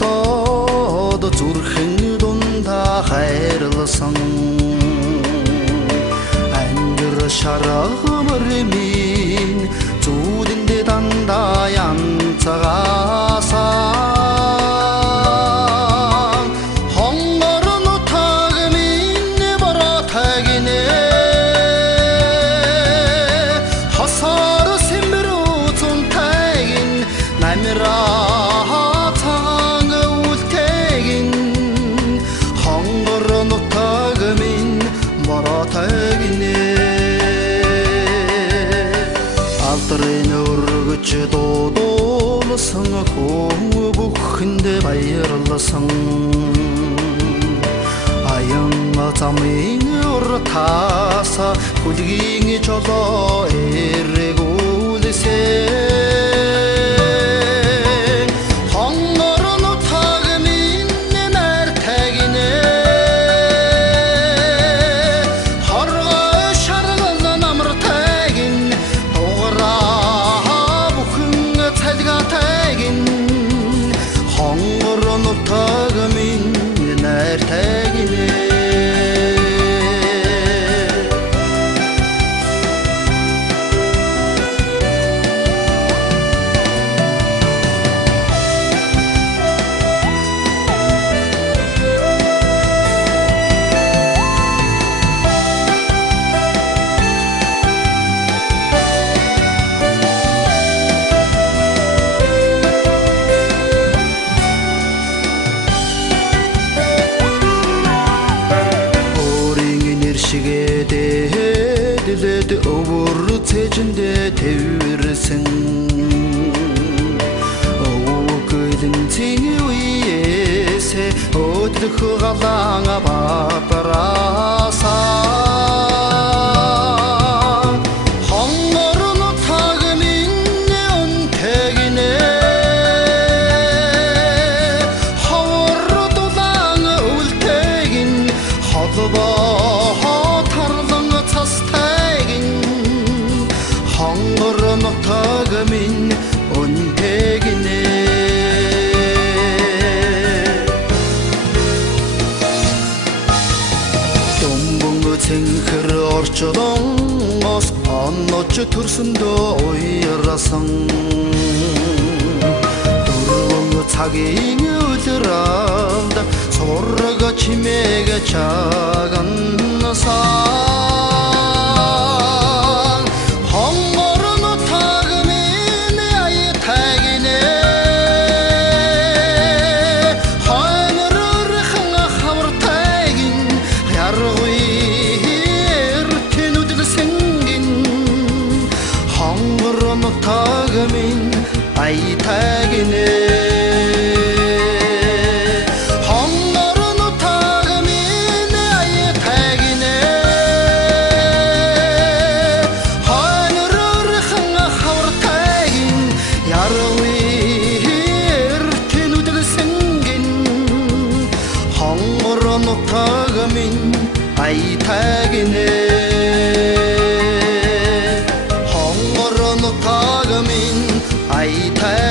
болоод зүрхэн дундаа хайрласан ангир шаргамар минь зүудэндээ дандаа янцгаасан хонгор нутаг минь боротагинэ хасар сэмбэрүүцэн тагин намира алдрын өргөж дуудуулсан хөө бүхэндээ баярласан аян замын уртаса хүлгийн жолоо эргүүлсэн дэдэд өвөр цэжиндээ тэвэрсэн өвгөлэн цэний үеэсэ өдлөх галан бапраасаа хонгор нутаг минь өнтэгнэ ховор дулаан үлтэгин холбоо хонгор нутаг минь өнтэгнэ думбонг цэнхэр орчлонгоос онноч төрсөндөө уярсан дөрвөн цагийн үлрэлд сураг чимээг чаганасаа хонгор нутаг минь аятагинэ хойнорхан хавартагин яргуйэр тэнүдэл сэнгин хонгор нутаг минь аятагинэ хонгор нутаг минь аятагинэ хонгор нутаг минь аятагинэ